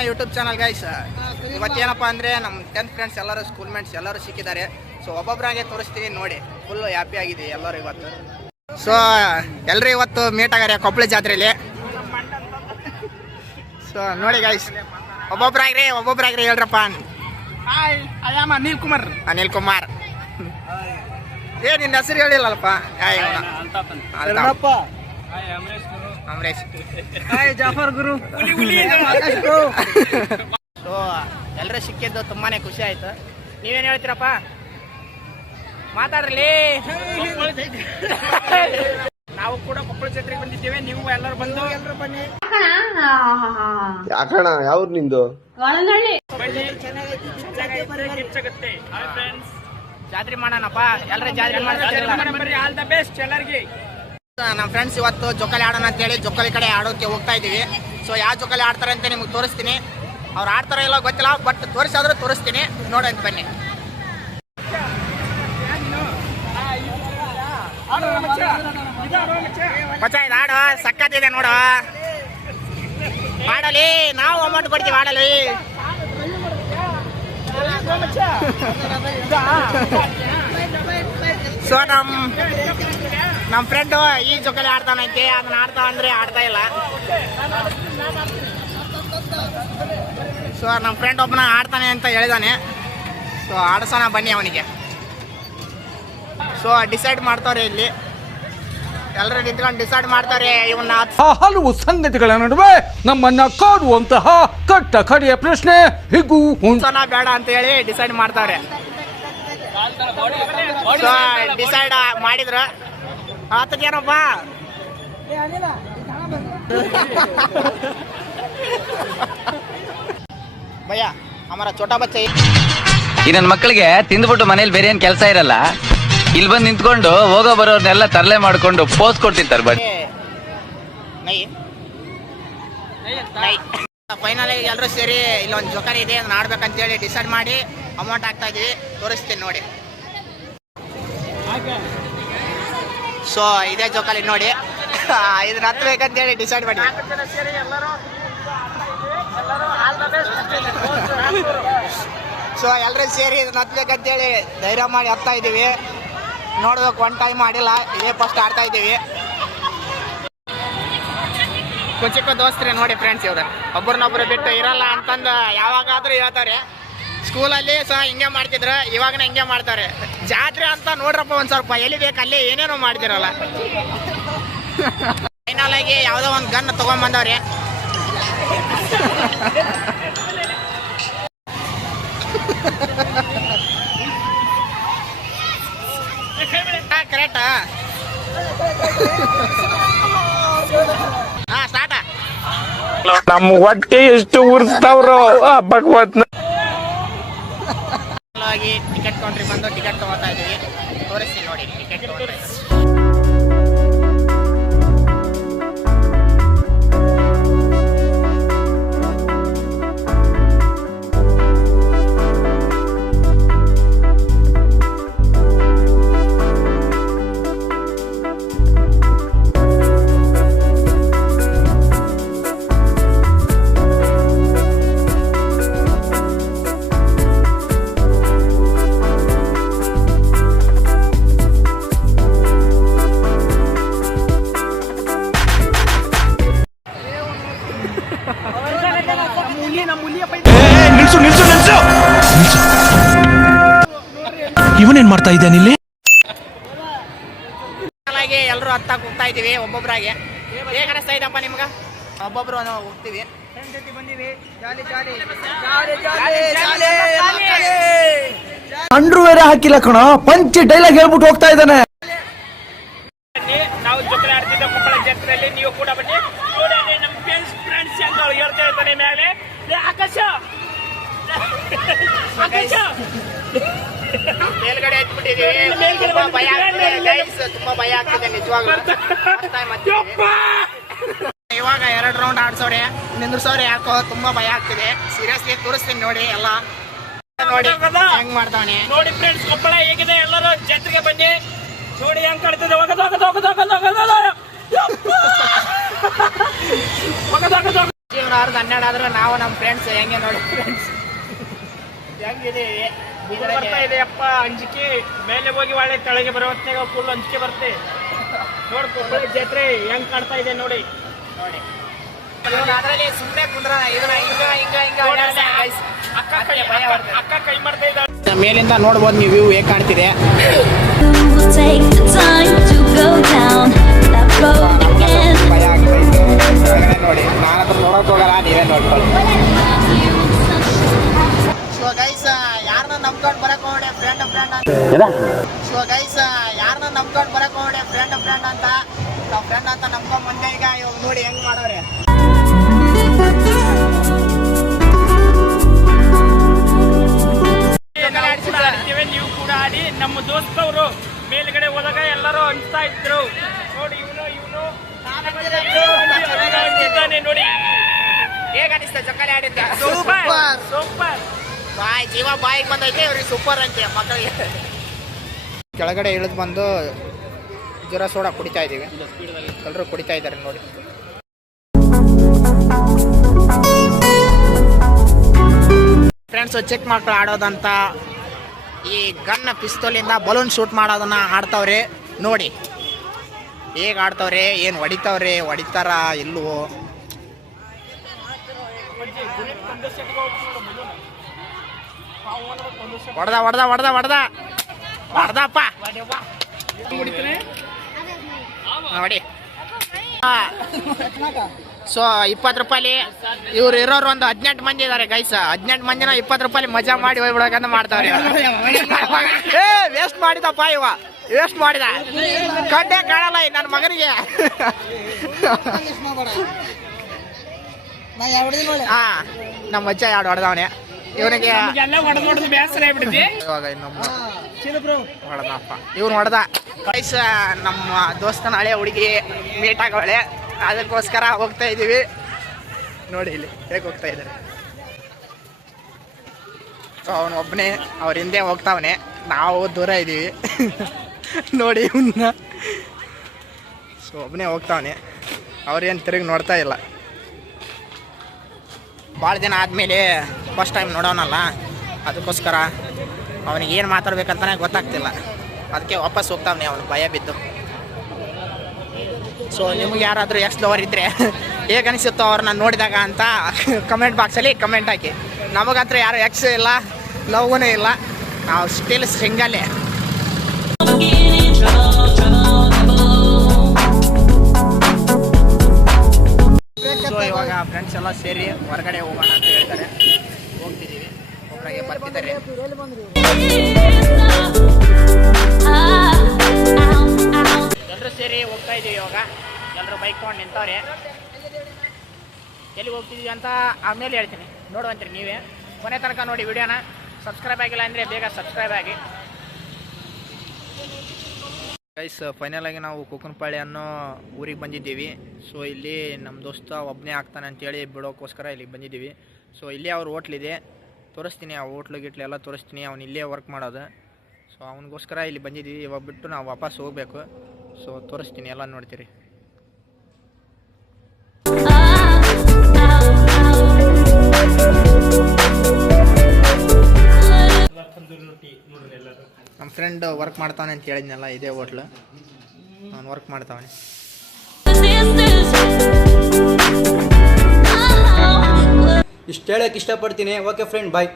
ಮೈ YouTube channel guys. ಇವತ್ತೇನಪ್ಪ ಅಂದರೆ ನಮ್ಮ 10th ಫ್ರೆಂಡ್ಸ್ ಎಲ್ಲರೂ ಸ್ಕೂಲ್ ಮೇಟ್ಸ್ ಎಲ್ಲರೂ ಸಿಕ್ಕಿದ್ದಾರೆ. ಸೊ ಒಬ್ಬೊಬ್ಬರಾಗೆ ತೋರಿಸ್ತೀನಿ ನೋಡಿ. ಫುಲ್ ಹ್ಯಾಪಿ ಆಗಿದೆ ಎಲ್ಲರೂ ಇವತ್ತು. ಸೊ ಎಲ್ಲರೂ ಇವತ್ತು ಮೀಟ್ ಆಗ್ಯಾರೆ ಕೊಪ್ಪಳ ಜಾತ್ರೆಯಲ್ಲಿ. ಸೊ ನೋಡಿ ಗೈಸ್, ಒಬ್ಬೊಬ್ಬರಾಗ್ರಿ ಹೇಳ್ರಪ್ಪ. Hi, I am Anil Kumar. ನಿನ್ನ ಹೆಸರು ಹೇಳಿಲ್ಲಪ್ಪ. ಅಮರೇಶ್. ಜಾಫರ್ ಗುರು. ಸೊ ಎಲ್ಲರೂ ಸಿಕ್ಕಿದ್ದು ತುಂಬಾನೇ ಖುಷಿ ಆಯ್ತು. ನೀವೇನು ಹೇಳ್ತೀರಪ್ಪ? ಮಾತಾಡ್ರಲಿ. ನಾವು ಕೂಡ ಕೊಪ್ಪಳ ಜಾತ್ರೆಗೆ ಬಂದಿದ್ದೇವೆ, ನೀವು ಎಲ್ಲರೂ ಬಂದು ಎಲ್ಲರೂ ಬನ್ನಿ. ಯಾಕಣ ಯಾವ್ದು ನಿಂದು? ಜಾತ್ರೆ ಮಾಡೋಣಪ್ಪ, ಎಲ್ಲರೂ ಜಾತ್ರೆ ಮಾಡ್ತಾರೆ. ಆಲ್ ದ ಬೆಸ್ಟ್ ಎಲ್ಲರಿಗೆ. ನಮ್ಮ ಫ್ರೆಂಡ್ಸ್ ಇವತ್ತು ಜೋಕಾಲಿ ಆಡೋಣ ಅಂತೇಳಿ ಜೋಕಾಲಿ ಕಡೆ ಆಡೋಕೆ ಹೋಗ್ತಾ ಇದೀವಿ. ಸೊ ಯಾವ ಜೋಕಾಲಿ ಆಡ್ತಾರೆ ಅಂತ ನಿಮ್ಗೆ ತೋರಿಸ್ತೀನಿ. ಅವ್ರು ಆಡ್ತಾರೋ ಇಲ್ಲ ಗೊತ್ತಿಲ್ಲ, ಬಟ್ ತೋರಿಸಾದ್ರೂ ತೋರಿಸ್ತೀನಿ, ನೋಡೋಂತ ಬನ್ನಿ. ಮಚ್ಚ ಇದು ಆಡು ಸಕ್ಕತ್ತಿದೆ ನೋಡು. ಮಾಡಲಿ, ನಾವು ಅಮೌಂಟ್ ಕೊಡ್ತೀವಿ ಆಡಲಿ. ಸೊ ನಮ್ಮ ಫ್ರೆಂಡು ಈ ಜೋಕಾಲಿ ಆಡ್ತಾನೈತೆ, ಅದನ್ನ ಆಡ್ತಾ ಅಂದ್ರೆ ಆಡ್ತಾ ಇಲ್ಲ. ಸೊ ನಮ್ಮ ಫ್ರೆಂಡ್ ಒಬ್ಬನ ಆಡ್ತಾನೆ ಅಂತ ಹೇಳಿದಾನೆ. ಸೊ ಆಡ್ಸೋಣ ಬನ್ನಿ ಅವನಿಗೆ. ಸೊ ಡಿಸೈಡ್ ಮಾಡ್ತಾರೆ ಇಲ್ಲಿ ಎಲ್ಲರೂ ನಿಂತ್ಕೊಂಡು ಡಿಸೈಡ್ ಮಾಡ್ತಾರೆ ಇವನ್ನ. ಹಲವು ಸಂಗತಿಗಳ ನಡುವೆ ನಮ್ಮನ್ನ ಕಾಡುವಂತಹ ಕಟ್ಟ ಕಡೆಯ ಪ್ರಶ್ನೆ ಹೀಗೂ ಬೇಡ ಅಂತ ಹೇಳಿ ಡಿಸೈಡ್ ಮಾಡ್ತಾರೆ. ಸೊ ಡಿಸೈಡ್ ಮಾಡಿದ್ರು ಆತಗೇನಪ್ಪ ಭಯ್ಯ ಹಮಾರ ಚೋಟಾ ಬಚ್ಚ. ಈ ನನ್ನ ಮಕ್ಕಳಿಗೆ ತಿಂದ್ಬಿಟ್ಟು ಮನೇಲಿ ಬೇರೆ ಏನ್ ಕೆಲಸ ಇರಲ್ಲ, ಇಲ್ಲಿ ಬಂದು ನಿಂತ್ಕೊಂಡು ಹೋಗೋ ಬರೋರ್ನೆಲ್ಲ ತರಲೆ ಮಾಡ್ಕೊಂಡು ಪೋಸ್ ಕೊಡ್ತಿರ್ತಾರೆ. ಬನ್ನಿ ಫೈನಲ್ ಆಗಿ ಎಲ್ಲರೂ ಸೇರಿ ಇಲ್ಲೊಂದು ಜೋಕಾಲಿ ಇದೆ, ಅದನ್ನ ಆಡ್ಬೇಕಂತೇಳಿ ಡಿಸೈಡ್ ಮಾಡಿ ಅಮೌಂಟ್ ಹಾಕ್ತಾ ಇದೀವಿ. ತೋರಿಸ್ತೀನಿ ನೋಡಿ. ಸೊ ಇದೇ ಜೋಕಾಲಿ ನೋಡಿ. ಇದನ್ನ ಹತ್ಬೇಕಂತೇಳಿ ಡಿಸೈಡ್ ಮಾಡಿ. ಸೊ ಎಲ್ಲರೂ ಸೇರಿ ಇದನ್ನ ಹತ್ಬೇಕಂತೇಳಿ ಧೈರ್ಯ ಮಾಡಿ ಹತ್ತಾ ಇದೀವಿ. ನೋಡ್ಬೇಕು, ಒನ್ ಟೈಮ್ ಮಾಡಿಲ್ಲ, ಇದೇ ಫಸ್ಟ್ ಆಡ್ತಾ ಇದ್ದೀವಿ. ಚಿಕ್ಕ ದೋಸ್ತರೇ ನೋಡಿ ಫ್ರೆಂಡ್ಸ್, ಇವ್ರು ಒಬ್ಬರನ್ನೊಬ್ರು ಬಿಟ್ಟು ಇರಲ್ಲ ಅಂತಂದು ಯಾವಾಗಾದ್ರೂ ಹೇಳ್ತಾರೆ. ಸ್ಕೂಲಲ್ಲಿ ಸಹ ಹಿಂಗೆ ಮಾಡ್ತಿದ್ರು, ಇವಾಗನೇ ಹಿಂಗೆ ಮಾಡ್ತಾರೆ. ಜಾತ್ರೆ ಅಂತ ನೋಡ್ರಪ್ಪ ಒಂದ್ ಸ್ವಲ್ಪ ಎಲ್ಲಿ ಬೇಕು ಅಲ್ಲಿ ಏನೇನೋ ಮಾಡ್ತಿರಲ್ಲ. ಫೈನಲ್ ಆಗಿ ಯಾವುದೋ ಒಂದು ಗನ್ ತಗೊಂಡ್ಬಂದವ್ರೆ. ಕರೆಕ್ಟಾ? ಹಾ ಸ್ಟಾರ್ಟ. ನಮ್ಮ ಹೊಟ್ಟೆ ಎಷ್ಟು ಉರ್ಸ್ತಾವ್ರೋ ಭಗವತ್ನ. ಟಿಕೆಟ್ ಕೌಂಟ್ರಿಗೆ ಬಂದು ಟಿಕೆಟ್ ತಗೋತಾ ಇದೀವಿ. ತೋರಿಸ್ತೀನಿ ನೋಡಿ ಟಿಕೆಟ್ ತಗೋತಾ ಇದ್ದೀವಿ. ಇವನೇನ್ ಮಾಡ್ತಾ ಇದ್ದಾನೆ ಇಲ್ಲಿ? ಎಲ್ಲರೂ ಹತ್ತಾಕ್ ಹೋಗ್ತಾ ಇದೀವಿ ಒಬ್ಬೊಬ್ರಾಗೆ. ಹೇಗೆ ಅನಿಸ್ತಾ ಇದಪ್ಪ ನಿಮ್ಗ? ಒಬ್ಬೊಬ್ರು ಹೋಗ್ತೀವಿ. ಅಂಡ್ರು ಬೇರೆ ಹಾಕಿಲ್ಲ ಕಣ, ಪಂಚಿ ಡೈಲಾಗ್ ಹೇಳ್ಬಿಟ್ಟು ಹೋಗ್ತಾ ಇದ್ದಾನೆ. ನಾವು ಜೊತೆ ಆಡ್ತಿದ್ದ ಕೊಪ್ಪಳ ಜಾತ್ರೆಯಲ್ಲಿ, ನೀವು ಕೂಡ ಬನ್ನಿ. ನಮ್ಮ ಫ್ರೆಂಡ್ಸ್ ಅಂತ ಹೇಳ್ತಾ ಇರ್ತಾನೆ ಮೇಲೆ ಆಕಾಶ ಮೇಲ್ಗಡೆ ಹತ್ಬಿಟ್ಟಿದೀವಿ. ತುಂಬಾ ಭಯ ಆಗ್ತದೆ ನಿಜವಾಗ್ಲೂ. ಇವಾಗ 2 ರೌಂಡ್ ಆಡ್ಸೋರೆ, ನಿಂದ್ರಸೋರೆ. ಯಾಕೋ ತುಂಬಾ ಭಯ ಆಗ್ತಿದೆ. ಸೀರಿಯಸ್ಲಿ ತೋರಿಸ್ತೀನಿ ನೋಡಿ ಎಲ್ಲ ನೋಡಿ ಹೆಂಗ್ ಮಾಡ್ತಾವನೆ ನೋಡಿ. ಫ್ರೆಂಡ್ಸ್ ಕೊಪ್ಪಳ ಹೇಗಿದೆ, ಎಲ್ಲರೂ ಜಾತ್ರೆಗೆ ಬನ್ನಿ ನೋಡಿ ಹೆಂಗ್ ಕಾಣ್ತದೆ. ಅವ್ರದ್ದು 12 ಆದ್ರೆ ನಾವು ನಮ್ಮ ಫ್ರೆಂಡ್ಸ್ ಹೆಂಗೆ ನೋಡಿ ಫ್ರೆಂಡ್ಸ್ ಹೆಂಗಿದೆ ಇದು ಬರ್ತಾ ಇದೆ ಅಪ್ಪ ಅಂಜಿಕೆ ಮೇಲೆ ಹೋಗಿ ಒಳ್ಳೆ ಕೆಳಗೆ ಬರೋ ಹೊತ್ತಿಗೆ ಫುಲ್ ಅಂಜಿಕೆ ಬರುತ್ತೆ ನೋಡಿ ಕೊಪ್ಪಳ ಜಾತ್ರೆ ಹೆಂಗ್ ಕಾಣ್ತಾ ಇದೆ ನೋಡಿ ನೋಡಿ ಅದರಲ್ಲಿ ಸುಮ್ಮನೆ ಕುಂದ್ರ ಇದನ್ನ ಹಿಂಗ ಅಕ್ಕ ಕೈ ಮಾಡ್ತಾ ಇದ್ದಾಳೆ ಮೇಲಿಂದ ನೋಡ್ಬೋದು ನೀವು ವ್ಯೂ ಹೇಗೆ ಕಾಣ್ತಿದೆ will take the time to go down that road again. ಭಯ ಆಗ್ತೈತೆ ಕೆಳಗಡೆ ನೋಡಿ ನಾನಂತೂ ನೋಡಕ್ ಹೋಗಲ್ಲ ನೀವೇ ನೋಡ್ಕೊಳ್ಳಿ ಸೊ ಗೈಸ್ ಯಾರನ್ನ ನಂಬ್ಕೊಂಡು ಬರಕ್ ಹೋಗಡೆ ಫ್ರೆಂಡ್ ಅಂತ ಸೊ ಗೈಸ್ ಯಾರನ್ನ ನಂಬ್ಕೊಂಡು ಬರಕ್ ಹೋಗಡೆ ಫ್ರೆಂಡ್ ಅಂತ ನಾವು ಫ್ರೆಂಡ್ ಅಂತ ನಂಬ್ಕೊಂಡ್ ಬಂದೆ ಈಗ ಇವಾಗ ನೋಡಿ ಹೆಂಗ್ ಮಾಡೋರೆ ನೀವು ಕೂಡ ಆಡಿ ನಮ್ಮ ದೋಸ್ತವರು ಮೇಲ್ಗಡೆ ಹೋದಾಗ ಎಲ್ಲರೂ ಹಂಚ್ತಾ ಇದ್ರು ನೋಡಿ ಇವನು ನೋಡಿ ಹೇಗ ಅನಿಸ್ತಾ ಜೊಕಾಲಿ ಆಡಿದ್ದ ಸೂಪರ್ ಬಾಯ್ ಜೀವ ಬಾಯಿಗೆ ಬಂದೈತೆ ಇವ್ರಿಗೆ ಸೂಪರ್ ಅಂತೆ ಮಕ್ಕಳಿಗೆ ಕೆಳಗಡೆ ಇಳಿದು ಬಂದು ಜ್ವರ ಸೋಡಾ ಕುಡಿತಾ ಇದೀವಿ ಎಲ್ಲರೂ ಕುಡಿತಾ ಇದ್ದಾರೆ ನೋಡಿ ಫ್ರೆಂಡ್ಸ್ ಚೆಕ್ ಮಕ್ಕಳು ಆಡೋದಂತ ಈ ಗನ್ ಪಿಸ್ತೂಲಿಂದ ಬಲೂನ್ ಶೂಟ್ ಮಾಡೋದನ್ನ ಆಡ್ತಾವ್ರೆ ನೋಡಿ ಹೇಗೆ ಆಡ್ತಾವ್ರೆ ಏನು ಹೊಡಿತಾರ ಇಲ್ಲವೋ ಹೊಡೆದಪ್ಪ ನೋಡಿ ಸೊ 20 ರೂಪಾಯಿ ಇವ್ರು ಇರೋರು ಒಂದು 18 ಮಂದಿ ಇದಾರೆ ಗೈಸ್ 18 ಮಂದಿನ 20 ರೂಪಾಯಿ ಮಜಾ ಮಾಡಿ ಹೋಗ್ಬಿಡಕಂತ ಮಾಡ್ತಾವ್ರೆ ಏ ವೇಸ್ಟ್ ಮಾಡಿದಪ್ಪ ವೇಸ್ಟ್ ಮಾಡಿದ ಕಂಡೇ ಕಾಣಲ್ಲ ನನ್ನ ಮಗನಿಗೆ ಹಾ ನಮ್ಮ ಅಜ್ಜ ಎರಡು ಹೊಡೆದವನೆ ಇವನಿಗೆ ಹೊಡೆದು ಬೇಸರ ಆಗ್ಬಿಡುತ್ತೆ ಇವಾಗ ಇನ್ನೊಬ್ಬ ಹೊಡೆದಪ್ಪ ಇವ್ನು ಹೊಡೆದ ಗೈಸ್ ನಮ್ಮ ದೋಸ್ತನ ಹಳೆ ಹುಡುಗಿ ಮೀಟ್ ಆಗವಳೆ ಅದಕ್ಕೋಸ್ಕರ ಹೋಗ್ತಾ ಇದೀವಿ ನೋಡಿ ಇಲ್ಲಿ ಹೇಗೆ ಹೋಗ್ತಾ ಇದ್ದಾರೆ ಸೊ ಅವನು ಒಬ್ಬನೇ ಅವ್ರ ಹಿಂದೆ ಹೋಗ್ತಾವನೆ ನಾವು ದೂರ ಇದ್ದೀವಿ ನೋಡಿ ಇವನ್ನ ಸೊ ಒಬ್ಬನೇ ಹೋಗ್ತಾವನೆ ಅವ್ರೇನು ತಿರುಗಿ ನೋಡ್ತಾ ಇಲ್ಲ ಭಾಳ ದಿನ ಆದಮೇಲೆ ಫಸ್ಟ್ ಟೈಮ್ ನೋಡೋನಲ್ಲ ಅದಕ್ಕೋಸ್ಕರ ಅವನಿಗೆ ಏನು ಮಾತಾಡ್ಬೇಕಂತಾನೆ ಗೊತ್ತಾಗ್ತಿಲ್ಲ ಅದಕ್ಕೆ ವಾಪಸ್ ಹೋಗ್ತಾವನೆ ಅವನು ಭಯ ಬಿದ್ದು ಸೊ ನಿಮ್ಗೆ ಯಾರಾದರೂ ಎಕ್ಸ್ ಲವರ್ ಇದ್ದರೆ ಹೇಗೆ ಅನಿಸುತ್ತೋ ಅವ್ರನ್ನ ನೋಡಿದಾಗ ಅಂತ ಕಮೆಂಟ್ ಬಾಕ್ಸಲ್ಲಿ ಕಮೆಂಟ್ ಹಾಕಿ ನಮಗಂತ್ರ ಯಾರು ಎಕ್ಸ್ ಇಲ್ಲ ಲವ್ಗೂ ಇಲ್ಲ ನಾವು ಸ್ಟಿಲ್ ಸಿಂಗಲ್ಲೇ ಸೊ ಇವಾಗ ಫ್ರೆಂಡ್ಸ್ ಎಲ್ಲ ಸೇರಿ ಹೊರಗಡೆ ಹೋಗೋಣ ಅಂತ ಹೇಳ್ತಾರೆ ಹೋಗ್ತಿದ್ದೀವಿ ಹೊರಗೆ ಬರ್ತಿದ್ದಾರೆ ಎಲ್ಲರೂ ಸೇರಿ ಹೋಗ್ತಾ ಇದೀವಿ ಇವಾಗ ಎಲ್ಲರೂ ಬೈಕ್ ತೊಗೊಂಡು ನಿಂತವ್ರೆ ಎಲ್ಲಿ ಹೋಗ್ತಿದ್ದೀವಿ ಅಂತ ಆಮೇಲೆ ಹೇಳ್ತೀನಿ ನೋಡುವಂತೀರಿ ನೀವೇ ಕೊನೆ ತನಕ ನೋಡಿ ವಿಡಿಯೋನ ಸಬ್ಸ್ಕ್ರೈಬ್ ಆಗಿಲ್ಲ ಅಂದರೆ ಬೇಗ ಸಬ್ಸ್ಕ್ರೈಬ್ ಆಗಿ ಗೈಸ್ ಫೈನಲ್ ಆಗಿ ನಾವು ಕುಕ್ಕನಪಾಳ್ಯ ಅನ್ನೋ ಊರಿಗೆ ಬಂದಿದ್ದೀವಿ ಸೊ ಇಲ್ಲಿ ನಮ್ಮ ದೋಸ್ತ ಒಬ್ಬನೇ ಆಗ್ತಾನೆ ಅಂತೇಳಿ ಬಿಡೋಕ್ಕೋಸ್ಕರ ಇಲ್ಲಿಗೆ ಬಂದಿದ್ದೀವಿ ಸೊ ಇಲ್ಲೇ ಅವ್ರ ಹೋಟ್ಲಿದೆ ತೋರಿಸ್ತೀನಿ ಆ ಹೋಟ್ಲು ಗಿಟ್ಲು ಎಲ್ಲ ತೋರಿಸ್ತೀನಿ ಅವ್ನು ಇಲ್ಲೇ ವರ್ಕ್ ಮಾಡೋದು ಸೊ ಅವನಿಗೋಸ್ಕರ ಇಲ್ಲಿ ಬಂದಿದ್ದೀವಿ ಇವಾಗ ಬಿಟ್ಟು ನಾವು ವಾಪಸ್ ಹೋಗಬೇಕು ಸೊ ತೋರಿಸ್ತೀನಿ ಎಲ್ಲ ನೋಡ್ತೀರಿ ನಮ್ಮ ಫ್ರೆಂಡ್ ವರ್ಕ್ ಮಾಡ್ತಾನೆ ಅಂತ ಹೇಳಿದ್ನಲ್ಲ ಇದೇ ಹೋಟ್ಲು ಅವ್ನು ವರ್ಕ್ ಮಾಡ್ತಾವನೆ ಇಷ್ಟು ಹೇಳಕ್ಕೆ ಇಷ್ಟಪಡ್ತೀನಿ ಓಕೆ ಫ್ರೆಂಡ್ ಬಾಯ್